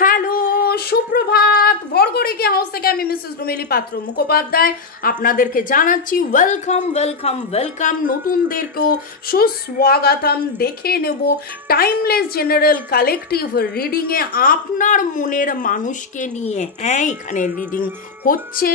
Hello, সুপ্রভাত। ভরগড়িকে house থেকে আমি মিসেস রুমেলি পাত্র মুখোপাধ্যায় আপনাদেরকে জানাচ্ছি ওয়েলকাম ওয়েলকাম ওয়েলকাম। নতুনদেরকেও সুস্বাগতম। দেখে নেব টাইমলেস জেনারেল কালেকটিভ রিডিংয়ে আপনার মনের মানুষকে নিয়ে। হ্যাঁ, এখানে রিডিং হচ্ছে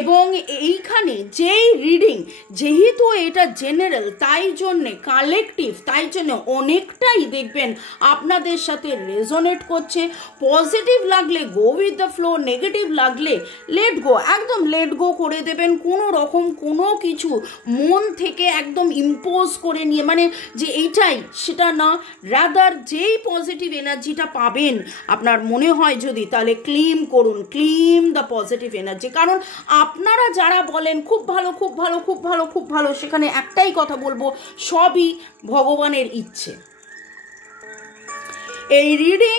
এবং এইখানে যেই রিডিং, যেহেতু এটা জেনারেল তাই জন্যে কালেকটিভ, তাই জন্য অনেকটাই দেখবেন আপনাদের সাথে রেজোনেট করছে। পজিটিভ লাগলে go with the flow, negative লাগলে লেট গো, একদম লেট গো করে দেবেন। কোনো রকম কোনো কিছু মন থেকে একদম ইম্পোজ করে নিয়ে মানে যে এইটাই সেটা না, রাদার যেই পজিটিভ এনার্জিটা পাবেন আপনার মনে হয় যদি, তাহলে ক্লেম করুন, ক্লেম দ্য পজিটিভ এনার্জি। কারণ আপনারা যারা বলেন খুব ভালো খুব ভালো খুব ভালো খুব ভালো, সেখানে একটাই কথা বলবো, সবই ভগবানের ইচ্ছে। এই রিডিং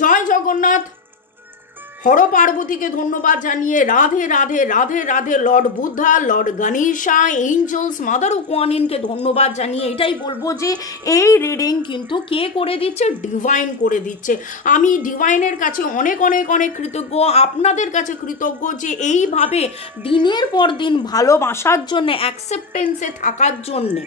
জয় জগন্নাথ, হর পার্বতীকে ধন্যবাদ জানিয়ে Radhe Radhe Radhe Radhe, lord Buddha, lord Ganesha, angels, mother কোয়ানিনকে ধন্যবাদ জানিয়ে এটাই বলবো যে এই রিডিং কিন্তু কে করে দিচ্ছে? ডিভাইন করে দিচ্ছে। আমি ডিভাইনের কাছে অনেক অনেক অনেক কৃতজ্ঞ, আপনাদের কাছে কৃতজ্ঞ যে এইভাবে দিনের পর দিন ভালোবাসার জন্যে, অ্যাকসেপ্টেন্সে থাকার জন্যে।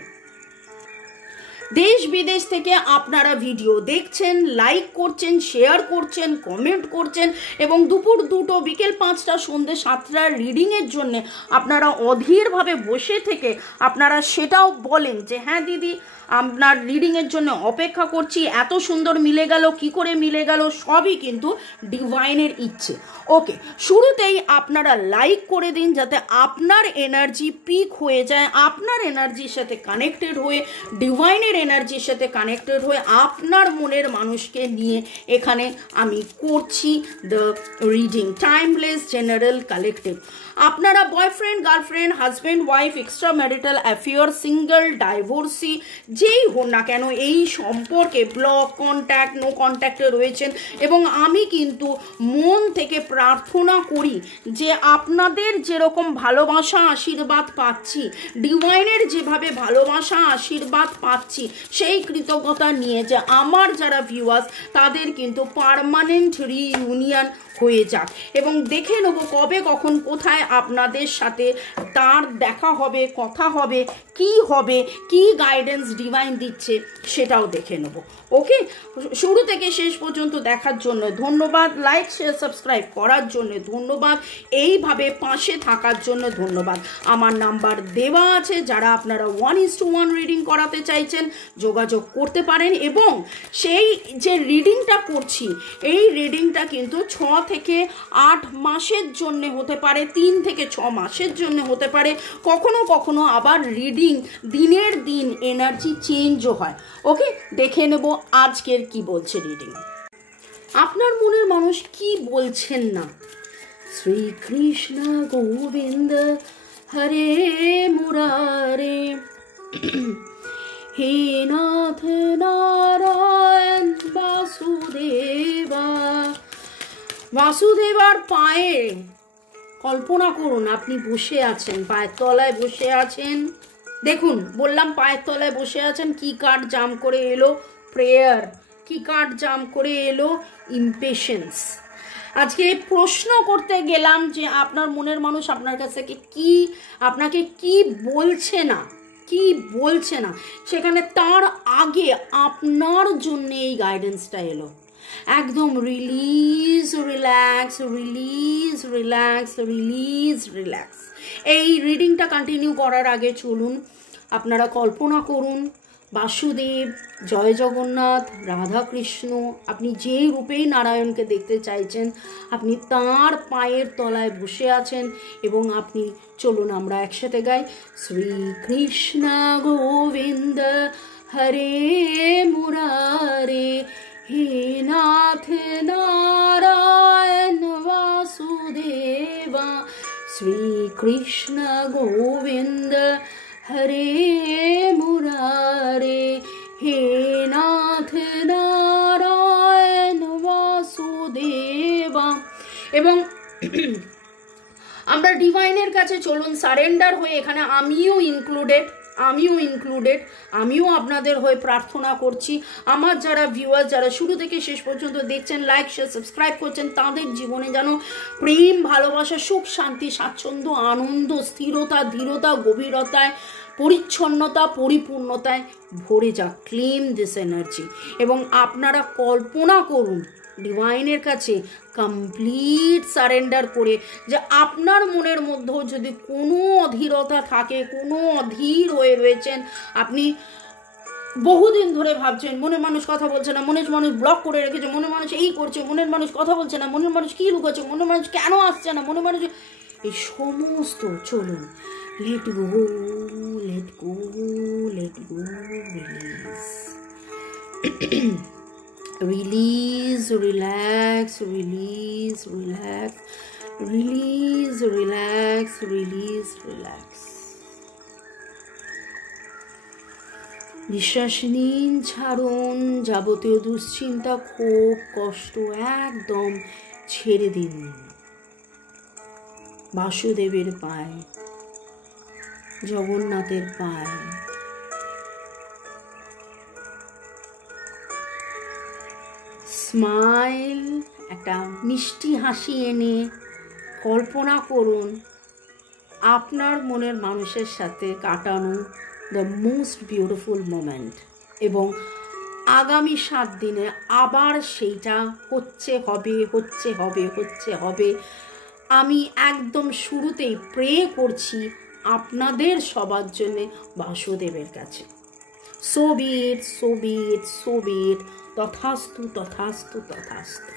দেশ বিদেশ থেকে আপনারা ভিডিও দেখছেন, লাইক করছেন, শেয়ার করছেন, কমেন্ট করছেন এবং দুপুর 2টো, বিকেল 5টা, সন্ধ্যে 7টার রিডিংয়ের জন্য আপনারা অধীরভাবে বসে থেকে আপনারা সেটাও বলেন যে হ্যাঁ দিদি আপনার রিডিংয়ের জন্য অপেক্ষা করছি, এত সুন্দর মিলে গেল, কি করে মিলে গেল, সবই কিন্তু ডিভাইনের ইচ্ছে। ওকে, শুরুতেই আপনারা লাইক করে দিন যাতে আপনার এনার্জি পিক হয়ে যায়, আপনার এনার্জির সাথে কানেক্টেড হয়ে, ডিভাইনের এনার্জির সাথে কানেক্টেড হয়ে আপনার মনের মানুষকে নিয়ে এখানে আমি করছি the reading timeless general collective. আপনারা boyfriend, girlfriend, husband, wife, extra marital affair, single, divorcee, যেই হন না কেন এই সম্পর্কে ব্লক, কন্ট্যাক্ট, নো কন্ট্যাক্টে রয়েছেন এবং আমি কিন্তু মন থেকে প্রার্থনা করি যে আপনাদের যেরকম ভালোবাসা আশীর্বাদ পাচ্ছি, ডিভাইনের যেভাবে ভালোবাসা আশীর্বাদ পাচ্ছি, সেই কৃতজ্ঞতা নিয়ে যে আমার যারা ভিউয়ার্স তাদের কিন্তু পার্মানেন্ট রিইউনিয়ন হয়ে যাক এবং দেখে নেব কবে কখন কোথায় আপনাদের সাথে তার দেখা হবে, কথা হবে, কি হবে, কি গাইডেন্স ডিভাইন দিচ্ছে সেটাও দেখে নেব। ওকে, শুরু থেকে শেষ পর্যন্ত দেখার জন্য ধন্যবাদ, লাইক শেয়ার সাবস্ক্রাইব করার জন্য ধন্যবাদ, এইভাবে পাশে থাকার জন্য ধন্যবাদ। আমার নাম্বার দেওয়া আছে, যারা আপনারা 1:1 রিডিং করাতে চাইছেন যোগাযোগ করতে পারেন এবং সেই যে রিডিংটা করছি এই রিডিংটা কিন্তু 6 থেকে 8 মাসের জন্য হতে পারে, 3 থেকে 6 মাসের জন্য হতে পারে, কখনো কখনো আবার রিডিং দিনের দিন এনার্জি চেঞ্জও হয়। ওকে, দেখে নেব আজকের কি বলছে রিডিং। আপনার মনের মানুষ কি বলছেন না? শ্রীকৃষ্ণ গোবিন্দ হরে মুরারে, হে নাথ নারায়ণ বাসুদেবা। বাসুদেবার পায়ে কল্পনা করুন আপনি বসে আছেন, পায়ের তলায় বসে আছেন। দেখুন, বললাম পায়ের তলায় বসে আছেন। কি কার্ড জাম করে এলো? প্রেয়ার। কি কার্ড জাম করে এলো? ইমপেশেন্স। আজকে প্রশ্ন করতে গেলাম যে আপনার মনের মানুষ আপনার কাছ থেকে কি, আপনাকে কি বলছে না, কি বলছে না, সেখানে তার আগে আপনার জন্য এই গাইডেন্সটা এলো। একদম release, relax, release, relax, release, relax. এই রিডিংটা কন্টিনিউ করার আগে চলুন আপনারা কল্পনা করুন বাসুদেব, জয় জগন্নাথ, রাধাকৃষ্ণ, আপনি যেই রূপেই নারায়ণকে দেখতে চাইছেন আপনি তাঁর পায়ের তলায় বসে আছেন এবং আপনি, চলুন আমরা একসাথে গাই, শ্রীকৃষ্ণ গোবিন্দ হরে মুরারে, হে নাথ নারায়ণ বাসুদেবা, শ্রীকৃষ্ণ গোবিন্দ হরে মুরারে, হে নাথ নারায়ণ বাসুদেবা। এবং আমরা ডিভাইনের কাছে চলুন সারেন্ডার হয়ে, এখানে আমিও ইনক্লুডেড, আমিও ইনক্লুডেড, আমিও আপনাদের হয়ে প্রার্থনা করছি। আমার যারা ভিউয়ার, যারা শুরু থেকে শেষ পর্যন্ত দেখছেন, লাইক শেয়ার সাবস্ক্রাইব করছেন, তাদের জীবনে যেন প্রেম, ভালোবাসা, সুখ, শান্তি, স্বাচ্ছন্দ্য, আনন্দ, স্থিরতা, দৃঢ়তা, গভীরতায়, পরিচ্ছন্নতা, পরিপূর্ণতায় ভরে যাক। Claim this energy. এবং আপনারা কল্পনা করুন ডিভাইনের কাছে কমপ্লিট সারেন্ডার করে যে আপনার মনের মধ্যেও যদি কোনো অধীরতা থাকে, কোনো অধীর হয়ে রয়েছেন, আপনি বহুদিন ধরে ভাবছেন মনের মানুষ কথা বলছে না, মনের মানুষ ব্লক করে রেখেছে, মনের মানুষ এই করছে, মনের মানুষ কথা বলছে না, মনের মানুষ কী লুকাচ্ছে, মনের মানুষ কেন আসছে না, মনের মানুষ, এই সমস্ত চলুন let go, let go, let go, release, relax, release, relax, release, relax, release, relax. নিঃশ্বাস নিন, ছাড়ুন, যাবতীয় দুশ্চিন্তা, ক্ষোভ, কষ্ট একদম ছেড়ে দিন। বাসুদেবের পায়ে, জগন্নাথের পায়ে স্মাইল, একটা মিষ্টি হাসি এনে কল্পনা করুন আপনার মনের মানুষের সাথে কাটানো দ্য মোস্ট বিউটিফুল মোমেন্ট। এবং আগামী 7 দিনে আবার সেইটা হচ্ছে হবে, হচ্ছে হবে, হচ্ছে হবে। আমি একদম শুরুতেই প্রে করছি আপনাদের সবার জন্যে বাসুদেবের কাছে। সো বি ইট, সো বি ইট, সো বি ইট, তথাস্তু, তথাস্তু, তথাস্তু।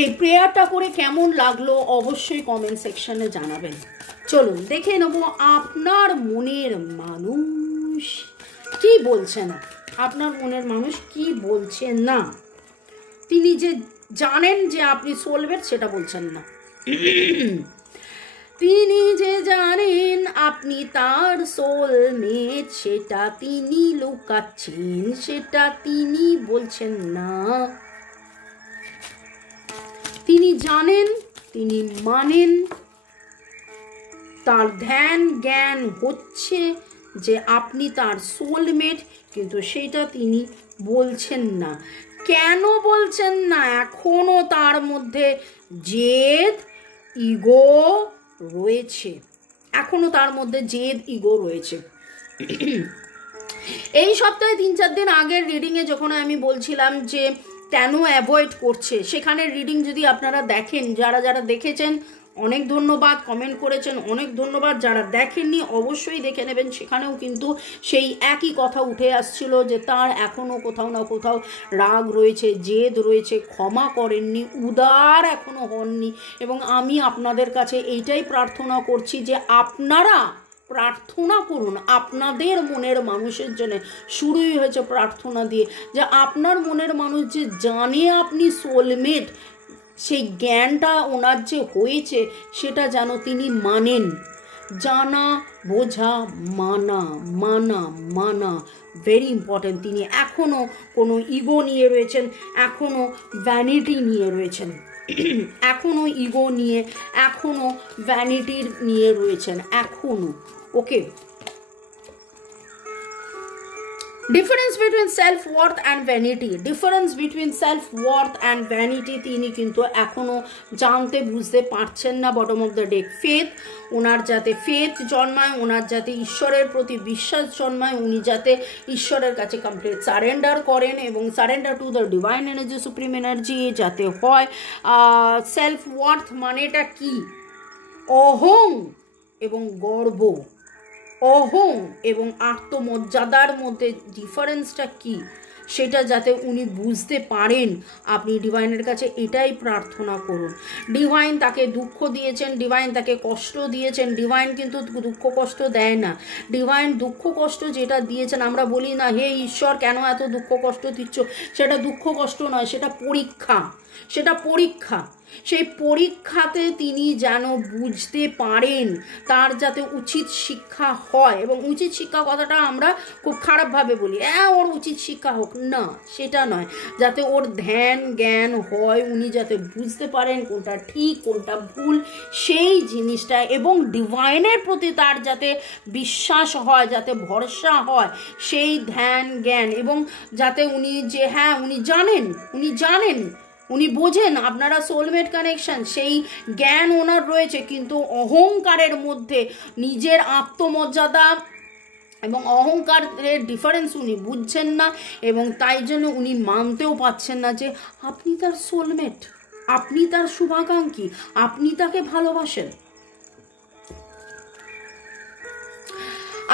এই প্রেয়ারটা করে কেমন লাগলো অবশ্যই কমেন্ট সেকশনে জানাবেন। চলুন দেখে নেব আপনার মনের মানুষ কি বলছে না, আপনার মনের মানুষ কি বলছে না। তিনি যে জানেন যে আপনি সোলমেট সেটা বলছেন না, তিনি যে জানেন আপনি তার সোলমেট সেটা তিনি লুকাচ্ছেন, সেটা তিনি বলছেন না। তিনি জানেন, তিনি মানেন, তার ধ্যান জ্ঞান হচ্ছে যে আপনি তার সোলমেট, কিন্তু সেটা তিনি বলছেন না। কেন বলছেন না? এখনো তার মধ্যে জেদ, ইগো রয়েছে, এখনো তার মধ্যে জেদ, ইগো রয়েছে। এই সপ্তাহে 3-4 দিন আগের রিডিংয়ে যখন আমি বলছিলাম যে কেন অ্যাভয়েড করছে, সেখানে রিডিং যদি আপনারা দেখেন, যারা যারা দেখেছেন অনেক ধন্যবাদ, কমেন্ট করেছেন অনেক ধন্যবাদ, যারা দেখেননি অবশ্যই দেখে নেবেন। সেখানেও কিন্তু সেই একই কথা উঠে আসছিল যে তার এখনও কোথাও না কোথাও রাগ রয়েছে, জেদ রয়েছে, ক্ষমা করেননি, উদার এখনও হননি। এবং আমি আপনাদের কাছে এইটাই প্রার্থনা করছি যে আপনারা প্রার্থনা করুন আপনাদের মনের মানুষের জন্য। শুরুই হয়েছে প্রার্থনা দিয়ে যে আপনার মনের মানুষ যে জানে আপনি সোলমেট, সেই জ্ঞানটা ওনার যে হয়েছে সেটা যেন তিনি মানেন। জানা, বোঝা, মানা, মানা, মানা ভেরি ইম্পর্টেন্ট। তিনি এখনও কোনো ইগো নিয়ে রয়েছেন, এখনও ভ্যানিটি নিয়ে রয়েছেন, এখনও ইগো নিয়ে, এখনও ভ্যানিটির নিয়ে রয়েছেন, এখনও। Okay, difference between self worth and vanity, difference between self worth and vanity তিনি কিন্তু এখনও জানতে বুঝতে পারছেন না। Bottom of the deck faith, ওনার যাতে ফেথ জন্মায়, ওনার যাতে ঈশ্বরের প্রতি বিশ্বাস জন্মায়, উনি যাতে ঈশ্বরের কাছে কমপ্লিট সারেন্ডার করেন এবং surrender to the divine energy, supreme energy যাতে হয়। সেলফ ওয়ার্থ মানেটা কি? অহং এবং গর্ব, অহং এবং আত্মমর্যাদার মধ্যে ডিফারেন্সটা কি সেটা যাতে উনি বুঝতে পারেন, আপনি ডিভাইনের কাছে এটাই প্রার্থনা করুন। ডিভাইন তাকে দুঃখ দিয়েছেন, ডিভাইন তাকে কষ্ট দিয়েছেন, ডিভাইন কিন্তু দুঃখ কষ্ট দেয় না। ডিভাইন দুঃখ কষ্ট যেটা দিয়েছেন, আমরা বলি না হে ঈশ্বর কেন এত দুঃখ কষ্ট দিচ্ছ, সেটা দুঃখ কষ্ট নয়, সেটা পরীক্ষা, সেটা পরীক্ষা। সেই পরীক্ষাতে তিনি যেন বুঝতে পারেন, তার যাতে উচিত শিক্ষা হয়। এবং উচিত শিক্ষা কথাটা আমরা খুব খারাপভাবে বলি, ওর উচিত শিক্ষা হোক, না সেটা নয়, যাতে ওর ধ্যান জ্ঞান হয়, উনি যাতে বুঝতে পারেন কোনটা ঠিক কোনটা ভুল সেই জিনিসটা, এবং ডিভাইনের প্রতি তার যাতে বিশ্বাস হয়, যাতে ভরসা হয়, সেই ধ্যান জ্ঞান, এবং যাতে উনি যে উনি জানেন উনি বোঝেন আপনারা সোলমেট কানেকশন, সেই জ্ঞান ওনার রয়েছে, কিন্তু অহংকারের মধ্যে নিজের আত্মমর্যাদা এবং অহংকারের ডিফারেন্স উনি বুঝছেন না, এবং তাই জন্য উনি মানতেও পাচ্ছেন না যে আপনি তার সোলমেট, আপনি তার শুভাকাঙ্ক্ষী, আপনি তাকে ভালোবাসেন।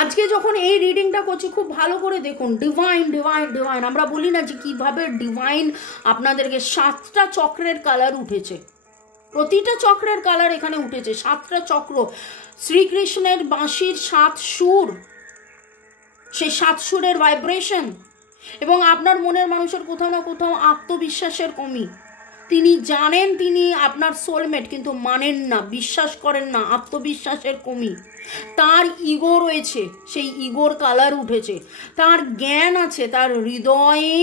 আজকে যখন এই রিডিংটা করছি খুব ভালো করে দেখুন, ডিভাইন ডিভাইন ডিভাইন, আমরা বলি না যে কিভাবে ডিভাইন আপনাদেরকে 7টা চক্রের কালার উঠেছে, প্রতিটা চক্রের কালার এখানে উঠেছে, 7টা চক্র, শ্রীকৃষ্ণের বাঁশির 7 সুর, সেই 7 সুরের ভাইব্রেশন, এবং আপনার মনের মানুষের কোথাও না কোথাও আত্মবিশ্বাসের কমি, তিনি জানেন তিনি আপনার সোলমেট, কিন্তু মানেন না, বিশ্বাস করেন না, আত্মবিশ্বাসের কমি, তার ইগো রয়েছে, সেই ইগোর কালার উঠেছে, তার জ্ঞান আছে, তার হৃদয়ে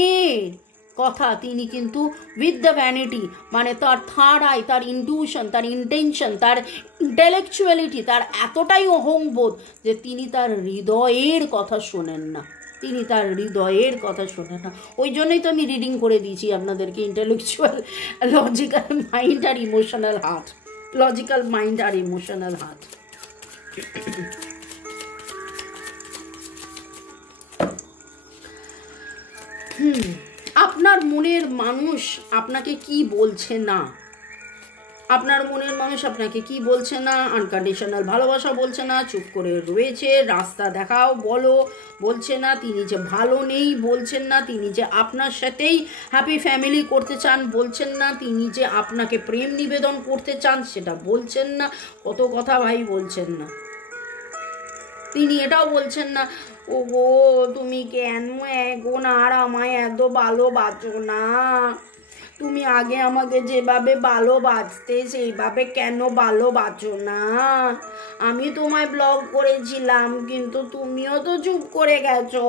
কথা, তিনি কিন্তু উইথ দ্য ভ্যানিটি, মানে তার থার্ড আই, তার ইনটিউশন, তার ইন্টেনশন, তার ইন্টেলেকচুয়ালিটি, তার এতটাই অহংবোধ যে তিনি তার হৃদয়ের কথা শোনেন না, তিনি তার হৃদয়ের কথা শোনেন না। ওই জন্যই তো আমি রিডিং করে দিয়েছি আপনাদেরকে ইন্টেলেকচুয়াল, লজিক্যাল মাইন্ড আর ইমোশনাল হার্ট, লজিক্যাল মাইন্ড আর ইমোশনাল হার্ট। আপনার মনের মানুষ আপনাকে কি বলছে না, আপনার মনের মানুষ আপনাকে কি বলছে না, আনকন্ডিশনাল ভালোবাসা বলছে না, চুপ করে রয়েছে, রাস্তা দেখাও বলো বলছে না, তিনি যে ভালো নেই বলছেন না, তিনি যে আপনার সাথেই হ্যাপি ফ্যামিলি করতে চান বলছেন না, তিনি যে আপনাকে প্রেম নিবেদন করতে চান সেটা বলছেন না, কত কথা ভাই বলছেন না। তিনি এটাও বলছেন না, ও গো তুমি কেন এখন আর আমায় এত ভালোবাসো না, তুমি আগে আমাকে যেভাবে ভালোবাসতে সেইভাবে কেন ভালোবাসো না, আমি তোমায় ব্লক করেছিলাম কিন্তু তুমিও তো চুপ করে গেছো,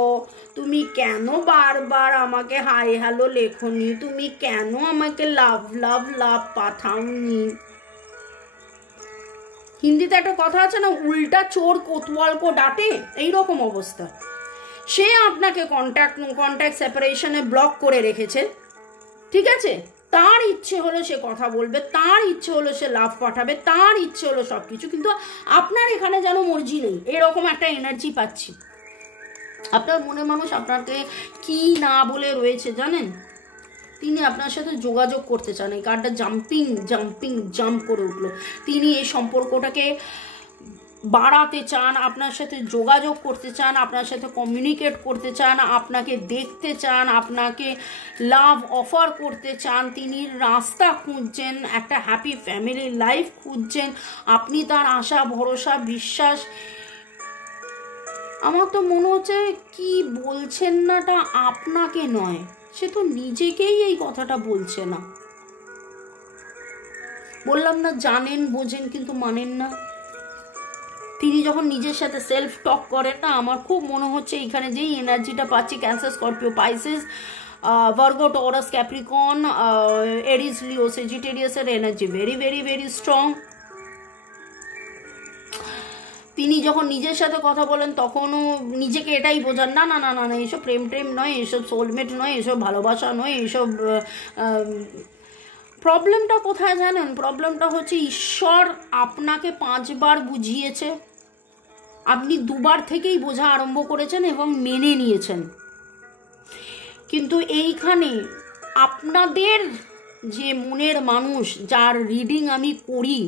তুমি কেন বারবার আমাকে হাই হ্যালো লেখনি, তুমি কেন আমাকে লাভ লাভ লাভ পাঠাওনি। হিন্দিতে একটা কথা আছে না, উল্টা চোর কোতওয়াল কো ডাঁটে, এইরকম অবস্থা। সে আপনাকে কন্ট্যাক্ট সেপারেশনে ব্লক করে রেখেছে, ঠিক আছে, তার ইচ্ছে হলো সে কথা বলবে, তার ইচ্ছে হলো সে লাভ পাঠাবে, তার ইচ্ছে হলো সব কিছু, কিন্তু আপনার এখানে যেন মর্জি নেই, এরকম একটা এনার্জি পাচ্ছি। আপনার মনের মানুষ আপনাকে কি না বলে রয়েছে জানেন, তিনি আপনার সাথে যোগাযোগ করতে চান, এই কার্ডটা জাম্প করে উঠলো, তিনি এই সম্পর্কটাকে বাড়াতে চান, আপনার সাথে যোগাযোগ করতে চান, আপনার সাথে কমিউনিকেট করতে চান, আপনাকে দেখতে চান, আপনাকে লাভ অফার করতে চান, তিনি রাস্তা খুঁজছেন, একটা হ্যাপি ফ্যামিলি লাইফ খুঁজছেন, আপনি তার আশা ভরসা বিশ্বাস। আমার তো মনে হচ্ছে কি বলছেন নাটা আপনাকে নয়, সে তো নিজেকেই এই কথাটা বলছে না। বললাম না জানেন বোঝেন কিন্তু মানেন না। তিনি যখন নিজের সাথে সেলফ টক করেন না, আমার খুব মনে হচ্ছে এইখানে যেই এনার্জিটা পাচ্ছি, cancer Scorpio Pisces Virgo Taurus Capricorn Aries Leo সেজিটেরিয়াসের energy very very very strong. তিনি যখন নিজের সাথে কথা বলেন তখনও নিজেকে এটাই বোঝান, না না না না না এইসব প্রেম নয়, এইসব সোলমেট নয়, এইসব ভালোবাসা নয়, এইসব। প্রবলেমটা কোথায় জানেন, প্রবলেমটা হচ্ছে ঈশ্বর আপনাকে 5 বার বুঝিয়েছে, আপনি 2 বার থেকেই বোঝা আরম্ভ করেছেন এবং মেনে নিয়েছেন, কিন্তু এইখানে আপনাদের যে মনের মানুষ যার রিডিং আমি করি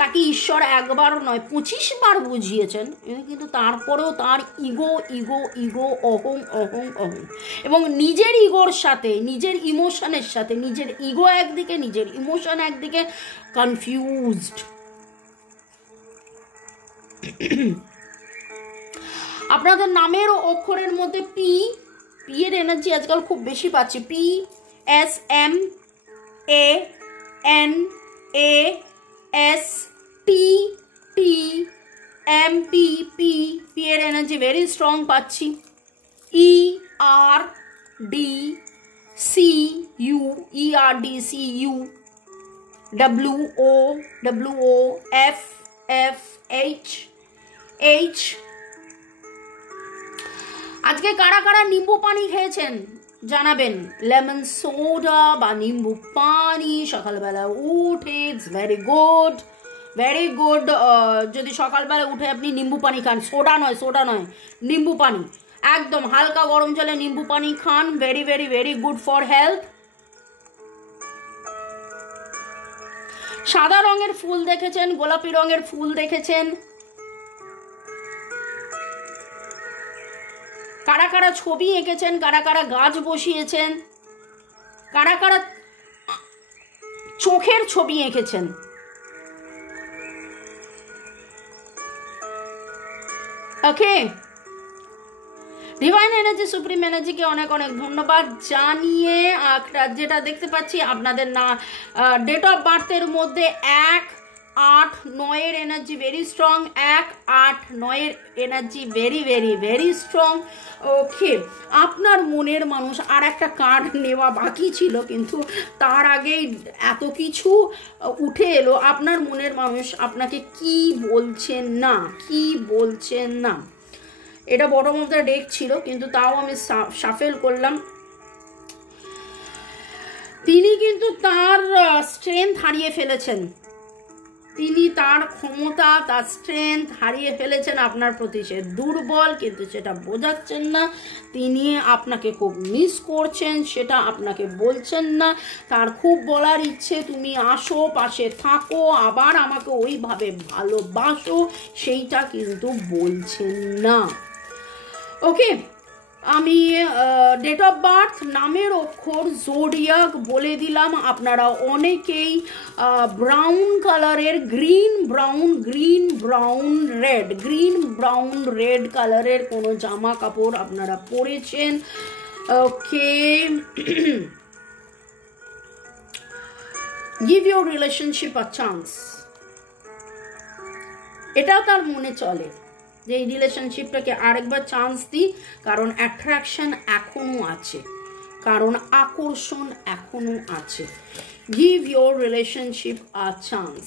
তাকে ঈশ্বর 1 বার নয় 25 বার বুঝিয়েছেন, কিন্তু তারপরেও তার ইগো অহং এবং নিজের ইগোর সাথে নিজের ইমোশনের সাথে, নিজের ইগো একদিকে নিজের ইমোশন একদিকে, কনফিউজড। আপনাদের নামের অক্ষরের মধ্যে পি এর এনার্জি আজকাল খুব বেশি পাচ্ছি, PSMAN NASTTMPP, P এর এনার্জি ভেরি স্ট্রং পাচ্ছি। ERDCU, ERDCU, WOFFH। আজকে কারা কারা নিম্বু পানি খেয়েছেন জানাবেন। লেমন সোডা বা নিম্বু পানি সকালবেলা উঠে, it's very good, very good. যদি সকালবেলা উঠে আপনি নিম্বু পানি খান, সোডা নয়, নিম্বু পানি, একদম হালকা গরম জলে নিম্বু পানি খান, very very very good for health. সাদা রঙের ফুল দেখেছেন, গোলাপি রঙের ফুল দেখেছেন, কারা কারা ছবি এঁকেছেন, কারা কারা গাছ বসিয়েছেন, কারা কারা চোখের ছবি এঁকেছেন। ওকে, ডিভাইন এনার্জি, সুপ্রিম এনার্জিকে অনেক অনেক ধন্যবাদ জানিয়ে যেটা দেখতে পাচ্ছি আপনাদের না ডেট অফ বার্থের মধ্যে 1-8-9 energy very strong, 1-8-9 energy very very very strong. Okay, আপনার মনের মানুষ, আর একটা কার্ড নেওয়া বাকি ছিল কিন্তু তার আগেই এত কিছু উঠে এলো। আপনার মনের মানুষ আপনাকে কি বলছেন না, এটা বটম অফ দ্য ডেক ছিল কিন্তু তাও আমি শাফেল করলাম। তিনি কিন্তু তার স্ট্রেংথ হারিয়ে ফেলেছেন, তিনি তার ক্ষমতা, তার স্ট্রেংথ হারিয়ে ফেলেছেন। আপনার প্রতি সে দুর্বল, কিন্তু সেটা বোঝাচ্ছেন না। তিনি আপনাকে খুব মিস করছেন, সেটা আপনাকে বলছেন না। তার খুব বলার ইচ্ছে তুমি আসো, পাশে থাকো, আবার আমাকে ওইভাবে ভালোবাসো, সেইটা কিন্তু বলছেন না। ওকে, আমি ডেট অফ বার্থ, নামের অক্ষর, জোডিয়াক বলে দিলাম। আপনারা অনেকেই ব্রাউন কালারের, গ্রিন ব্রাউন রেড কালারের কোনো জামা কাপড় আপনারা পরেছেন। Okay, give your relationship a chance, এটাও তার মনে চলে যে এই রিলেশনশিপটাকে আরেকবার চান্স দিই, কারণ অ্যাট্রাকশন এখনো আছে, কারণ আকর্ষণ এখনো আছে। Give your relationship a chance.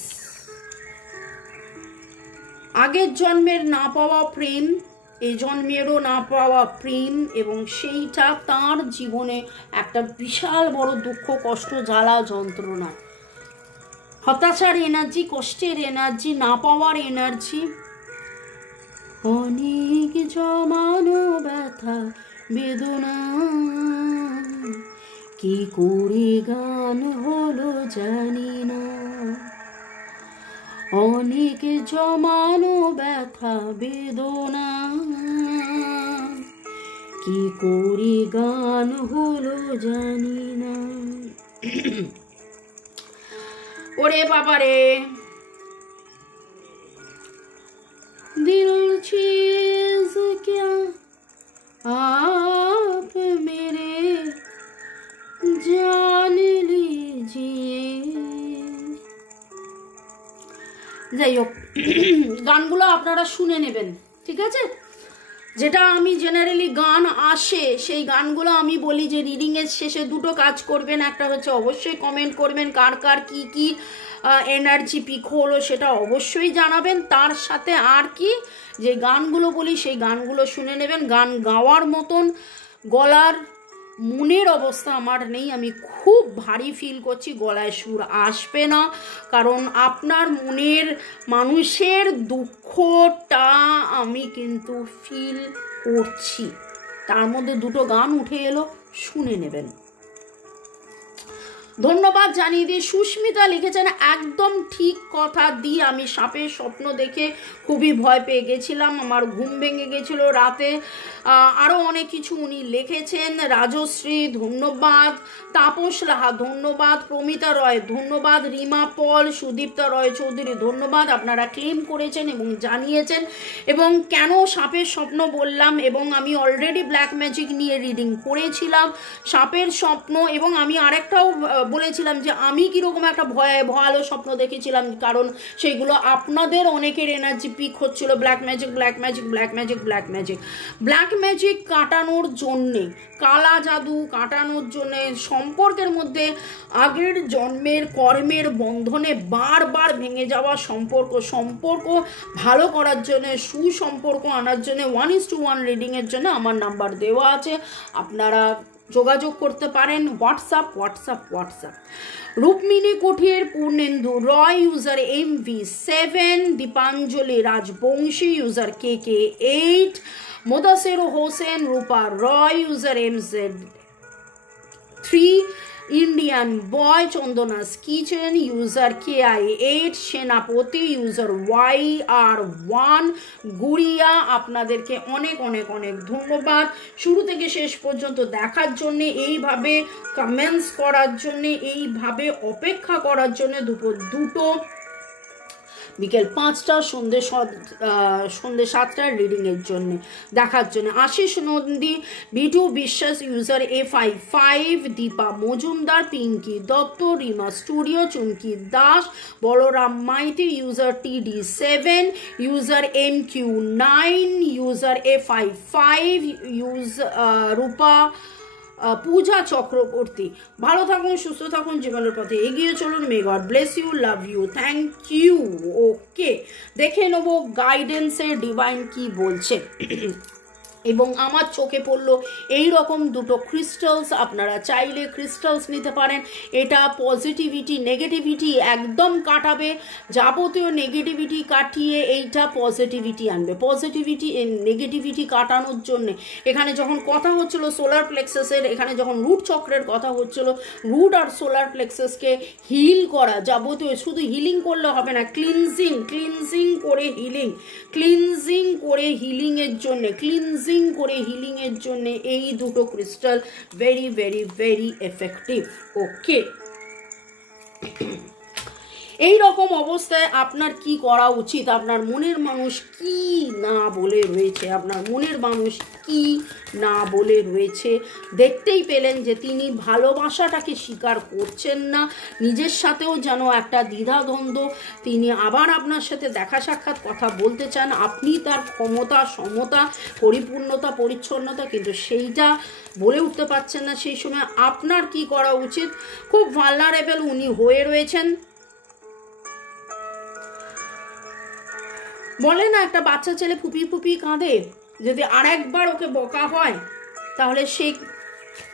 আগের জন্মের না পাওয়া প্রেম, এই জন্মেরও না পাওয়া প্রেম, এবং সেইটা তার জীবনে একটা বিশাল বড় দুঃখ, কষ্ট, জ্বালা, যন্ত্রণা, হতাশার এনার্জি, কষ্টের এনার্জি, না পাওয়ার এনার্জি, অনেক জমানো ব্যথা বেদনা, কি করে গান হলো জানি না, অনেক জমানো ব্যথা বেদনা, কি করে গান হলো জানি না। ওরে বাবারে, दिल चीज क्या आप मेरे जान लीजिए। যাই হোক, গানগুলো আপনারা শুনে নেবেন, ঠিক আছে? যেটা আমি জেনারেলি গান আসে সেই গানগুলো আমি বলি যে রিডিংয়ের শেষে দুটো কাজ করবেন। একটা হচ্ছে অবশ্যই কমেন্ট করবেন কার কার কি কি এনার্জি পিক হলো, সেটা অবশ্যই জানাবেন। তার সাথে আর কি, যে গানগুলো বলি সেই গানগুলো শুনে নেবেন। গান গাওয়ার মতন গলার মনের অবস্থা আমার নেই, আমি খুব ভারী ফিল করছি, গলায় সুর আসবে না, কারণ আপনার মনের মানুষের দুঃখটা আমি কিন্তু ফিল করছি। তার মধ্যে দুটো গান উঠে এলো, শুনে নেবেন। ধন্যবাদ জানিয়ে দিয়ে সুস্মিতা লিখেছেন একদম ঠিক কথা দি, আমি সাপের স্বপ্ন দেখে খুবই ভয় পেয়ে গেছিলাম, আমার ঘুম ভেঙে গেছিল রাতে। আরও অনেক কিছু উনি লিখেছেন। রাজশ্রী ধন্যবাদ, তাপস লাহা ধন্যবাদ, প্রমিতা রয় ধন্যবাদ, রিমা পল, সুদীপ্তা রয় চৌধুরী ধন্যবাদ। আপনারা ক্লেম করেছেন এবং জানিয়েছেন, এবং কেন সাপের স্বপ্ন বললাম, এবং আমি অলরেডি ব্ল্যাক ম্যাজিক নিয়ে রিডিং করেছিলাম সাপের স্বপ্ন, এবং আমি আরেকটাও বলেছিলাম যে আমি কীরকম একটা ভয়ালো স্বপ্ন দেখেছিলাম, কারণ সেইগুলো আপনাদের অনেকের এনার্জি পিক হচ্ছিল। Black magic, black magic, black magic, black magic, black magic কাটানোর জন্যে, কালা জাদু কাটানোর জন্যে, সম্পর্কের মধ্যে আগের জন্মের কর্মের বন্ধনে বারবার ভেঙে যাওয়া সম্পর্ক ভালো করার জন্য, সুসম্পর্ক আনার জন্য 1:1 রিডিংয়ের জন্য আমার নাম্বার দেওয়া আছে, আপনারা যোগাযোগ করতে পারেন। WhatsApp. Rukmini Kuthir, Purnendu Roy, user MV7, Dipanjali Rajbanshi, user KK8, Mudasir Hossain, Rupa Roy, user MZ3, Indian boy, Chandana's kitchen, user KI8, Senapati, user YR1, গুড়িয়া। আপনাদেরকে অনেক অনেক অনেক ধন্যবাদ শুরু থেকে শেষ পর্যন্ত দেখার জন্যে, এইভাবে কমেন্টস করার জন্যে, এইভাবে অপেক্ষা করার জন্য। দুটো বিকেল 5টা, সন্ধ্যে 7টার রিডিংয়ের জন্য দেখার জন্য। Ashis Nandi, Bittu Biswas, user A55, Dipa Majumdar, Pinky Dutta, Rima studio, Chumki Das, Balaram Maity, user TD7, user MQ9, user A55, Rupa, Puja Chakraborty. ভালো থাকুন, সুস্থ থাকুন, জীবনের পথে এগিয়ে চলুন। May God bless you, love you, thank you. Okay, দেখে নেবো গাইডেন্সের ডিভাইন কি বলছে। এবং আমার চোখে পড়লো এই রকম দুটো ক্রিস্টালস, আপনারা চাইলে ক্রিস্টালস নিতে পারেন। এটা পজিটিভিটি নেগেটিভিটি একদম কাটাবে, যাবতীয় নেগেটিভিটি কাটিয়ে এইটা পজিটিভিটি আনবে। পজিটিভিটি নেগেটিভিটি কাটানোর জন্যে এখানে যখন কথা হচ্ছিল সোলার প্লেক্সাসের, এখানে যখন রুট চক্রের কথা হচ্ছিল, রুট আর সোলার প্লেক্সাসকে হিল করা, যাবতীয় শুধু হিলিং করলে হবে না, ক্লিনজিং করে হিলিংয়ের জন্যে, হিলিংয়ের জন্য এই দুটো crystal very very very effective. Okay, এই রকম অবস্থায় আপনার কি করা উচিত? আপনার মনের মানুষ কি না বলে রয়েছে, দেখতেই পেলেন যে তিনি ভালোবাসাটাকে স্বীকার করছেন না, নিজের সাথেও যেন একটা দ্বিধাদ্বন্দ্ব, তিনি আবার আপনার সাথে দেখা সাক্ষাৎ কথা বলতে চান, আপনি তার ক্ষমতা, সমতা, পরিপূর্ণতা, পরিচ্ছন্নতা, কিন্তু সেইটা বলে উঠতে পারছেন না। সেই সময় আপনার কি করা উচিত? খুব ভালনারেবল উনি হয়ে রয়েছেন। বলে না, একটা বাচ্চা ছেলে ফুপি কাঁদে, যদি আরেকবার ওকে বকা হয় তাহলে সে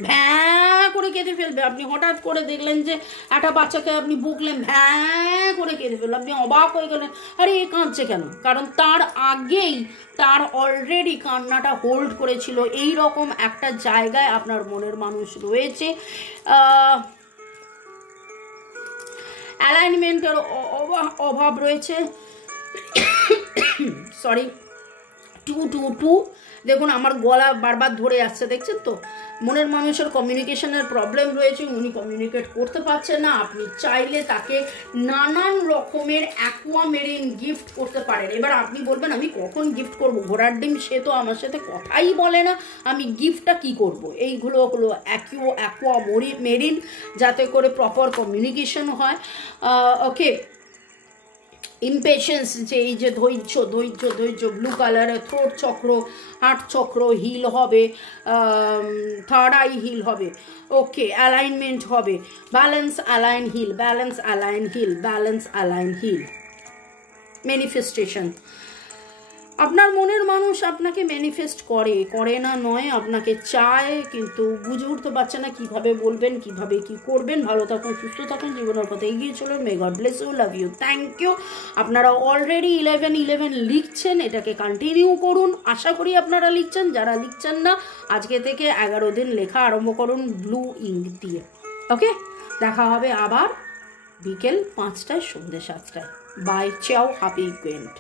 ভ্যাঁ করে কেঁদে ফেলবে। আপনি হঠাৎ করে দেখলেন যে একটা বাচ্চাকে আপনি বকলেন, ভ্যাঁ করে কেঁদে ফেললো, আপনি অবাক হয়ে গেলেন, আরে এ কাঁদছে কেন? কারণ তার আগেই তার অলরেডি কান্নাটা হোল্ড করেছিল। এই রকম একটা জায়গায় আপনার মনের মানুষ রয়েছে। অ্যালাইনমেন্টের অভাব রয়েছে। সরি, 222 দেখুন আমার গলা বারবার ধরে আসছে, দেখছেন তো? মনের মানুষের কমিউনিকেশনের প্রবলেম রয়েছে, উনি কমিউনিকেট করতে পারছেন না। আপনি চাইলে তাকে নানান রকমের অ্যাকুয়ামেরিন গিফট করতে পারেন। এবার আপনি বলবেন আমি কখন গিফট করব? ঘোড়ার ডিম সে তো আমার সাথে কথাই বলে না, আমি গিফটটা কি করব? এইগুলো হলো অ্যাকুয়ামেরিন, যাতে করে প্রপার কমিউনিকেশন হয়। ওকে, ইমপেশেন্স, যে এই যে ধৈর্য, ব্লু কালারের থ্রোট চক্র, হার্ট চক্র হিল হবে, থার্ড আই হিল হবে। ওকে, অ্যালাইনমেন্ট হবে, ব্যালেন্স অ্যালাইন হিল, ম্যানিফেস্টেশন। আপনার মনের মানুষ আপনাকে ম্যানিফেস্ট করে না নয়, আপনাকে চায়, কিন্তু বুঝে উঠতে পারছে না কিভাবে বলবেন, কিভাবে কি করবেন। ভালো থাকুন, সুস্থ থাকুন, জীবনের পথে এগিয়ে চলুন। May God bless you, love you, thank you. আপনারা অলরেডি 11 লিখছেন, এটাকে কন্টিনিউ করুন। আশা করি আপনারা লিখছেন। যারা লিখছেন না, আজকে থেকে 11 দিন লেখা আরম্ভ করুন ব্লু ইঙ্ক দিয়ে। ওকে, দেখা হবে আবার বিকেল 5টায়, সন্ধ্যে 7টায়। বাই, চাও, হ্যাপি উইকেন্ড।